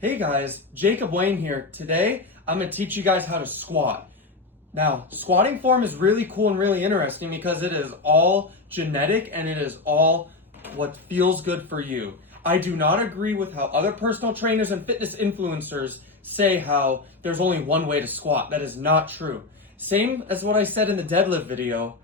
Hey guys, Jacob Wayne here. Today, I'm going to teach you guys how to squat. Now, squatting form is really cool and really interesting because it is all genetic and it is all what feels good for you. I do not agree with how other personal trainers and fitness influencers say how there's only one way to squat. That is not true. Same as what I said in the deadlift video,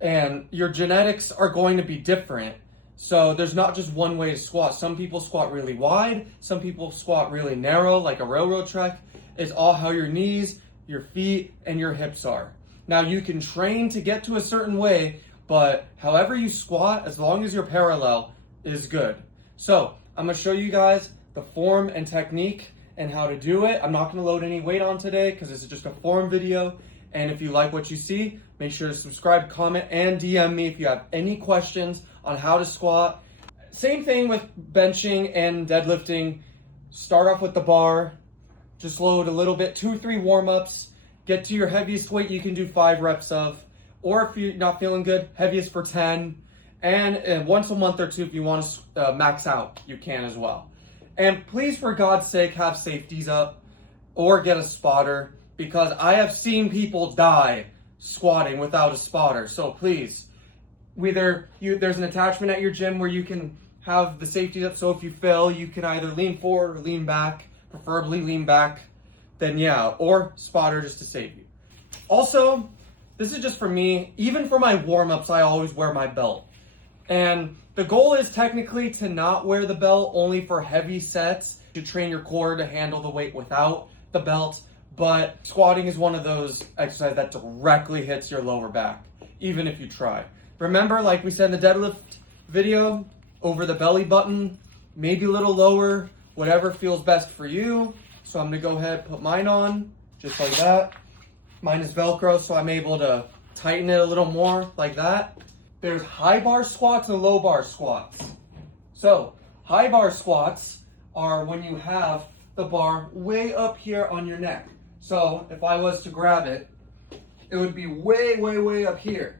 and your genetics are going to be different. So there's not just one way to squat. Some people squat really wide, some people squat really narrow, like a railroad track. It's all how your knees, your feet, and your hips are. Now you can train to get to a certain way, but however you squat, as long as you're parallel, is good. So I'm gonna show you guys the form and technique and how to do it. I'm not gonna load any weight on today because this is just a form video. And if you like what you see, make sure to subscribe, comment, and DM me if you have any questions on how to squat. Same thing with benching and deadlifting. Start off with the bar, just load a little bit, 2-3 warm-ups, get to your heaviest weight you can do 5 reps of, or if you're not feeling good, heaviest for 10, and once a month or two if you want to max out, you can as well. And please, for God's sake, have safeties up or get a spotter, because I have seen people die squatting without a spotter. So please, there's an attachment at your gym where you can have the safety up, so if you fail, you can either lean forward or lean back, preferably lean back, then yeah, or spotter just to save you. Also, this is just for me, even for my warm-ups, I always wear my belt. And the goal is technically to not wear the belt only for heavy sets, to train your core to handle the weight without the belt. But squatting is one of those exercises that directly hits your lower back, even if you try. Remember, like we said in the deadlift video, over the belly button, maybe a little lower, whatever feels best for you. So I'm gonna go ahead and put mine on, just like that. Mine is Velcro, so I'm able to tighten it a little more, like that. There's high bar squats and low bar squats. So high bar squats are when you have the bar way up here on your neck. So if I was to grab it, it would be way, way, way up here.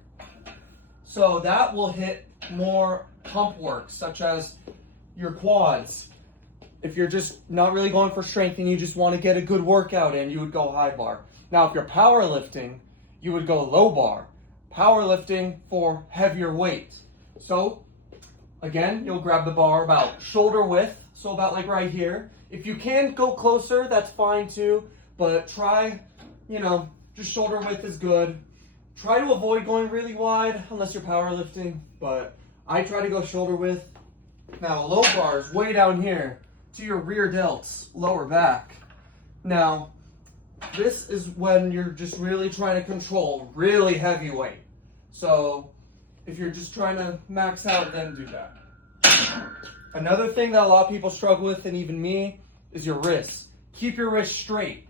So that will hit more pump work, such as your quads. If you're just not really going for strength and you just want to get a good workout in, you would go high bar. Now, if you're powerlifting, you would go low bar. Powerlifting for heavier weight. So again, you'll grab the bar about shoulder width, so about like right here. If you can go closer, that's fine too. But try, just shoulder width is good. Try to avoid going really wide unless you're powerlifting, but I try to go shoulder width. Now, low bar is way down here to your rear delts, lower back. Now, this is when you're just really trying to control really heavy weight. So, if you're just trying to max out, then do that. Another thing that a lot of people struggle with, and even me, is your wrists. Keep your wrists straight.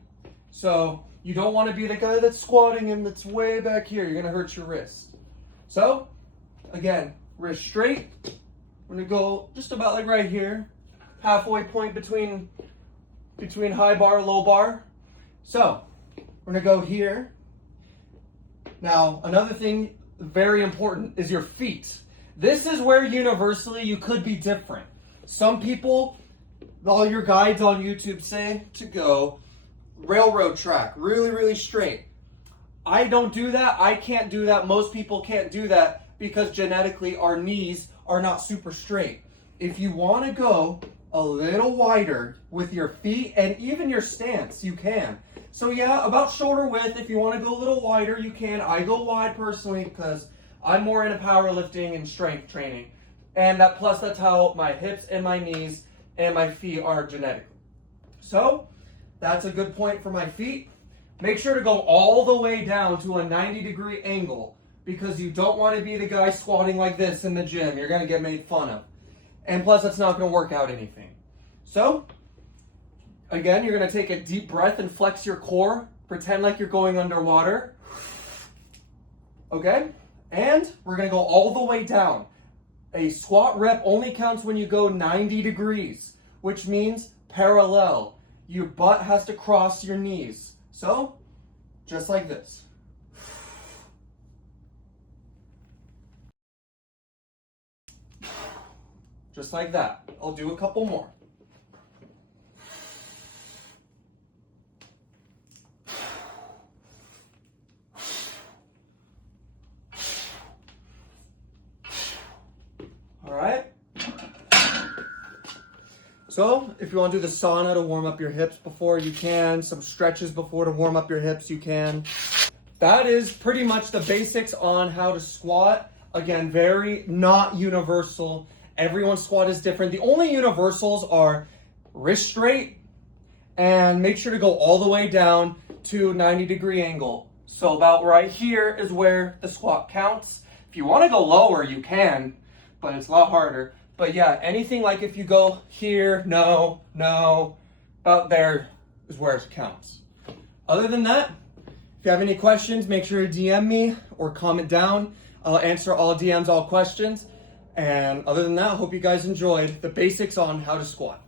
So you don't want to be the guy that's squatting and that's way back here. You're going to hurt your wrist. So again, wrist straight. We're going to go just about like right here. Halfway point between high bar, low bar. So we're going to go here. Now, another thing very important is your feet. This is where universally you could be different. Some people, all your guides on YouTube say to go railroad track, really, really straight. I don't do that. I can't do that. Most people can't do that because genetically our knees are not super straight. If you want to go a little wider with your feet and even your stance, you can. So yeah, about shoulder width. If you want to go a little wider, you can. I go wide personally because I'm more into powerlifting and strength training. And that's how my hips and my knees and my feet are genetically. So that's a good point for my feet. Make sure to go all the way down to a 90-degree angle because you don't want to be the guy squatting like this in the gym. You're going to get made fun of. And plus, that's not going to work out anything. So, again, you're going to take a deep breath and flex your core. Pretend like you're going underwater. Okay? And we're going to go all the way down. A squat rep only counts when you go 90 degrees, which means parallel. Your butt has to cross your knees. So, just like this. Just like that. I'll do a couple more. So if you want to do the sauna to warm up your hips before, you can. Some stretches before to warm up your hips, you can. That is pretty much the basics on how to squat. Again, very not universal. Everyone's squat is different. The only universals are wrist straight and make sure to go all the way down to 90-degree angle. So about right here is where the squat counts. If you want to go lower, you can, but it's a lot harder. But yeah, anything like if you go here, no, about there is where it counts. Other than that, if you have any questions, make sure to DM me or comment down. I'll answer all DMs, all questions. And other than that, I hope you guys enjoyed the basics on how to squat.